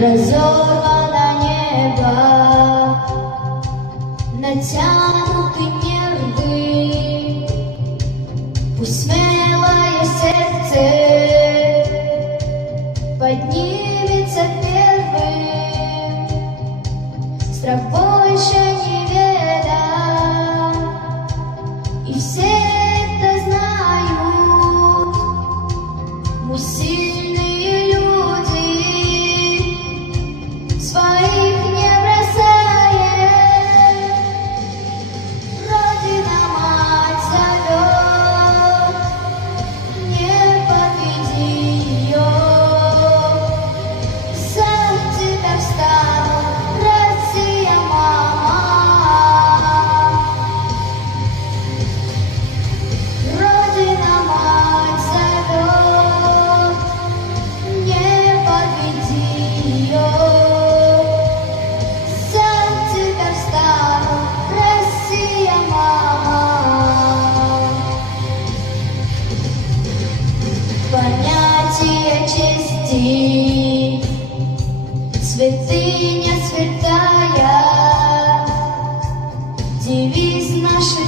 разорвано небо, натянуты нервы, пусть смелое сердце поднимется первым, страх больше не ведом, и все это знают, мы сильные люди, своих не бросаем. Родина мать зовет, не подведи ее. За тебя встану, Россия, мама. Родина мать зовет, не подведи ее. За тебя встану, Россия, мама. Понятие чести, святыня святая, девиз нашей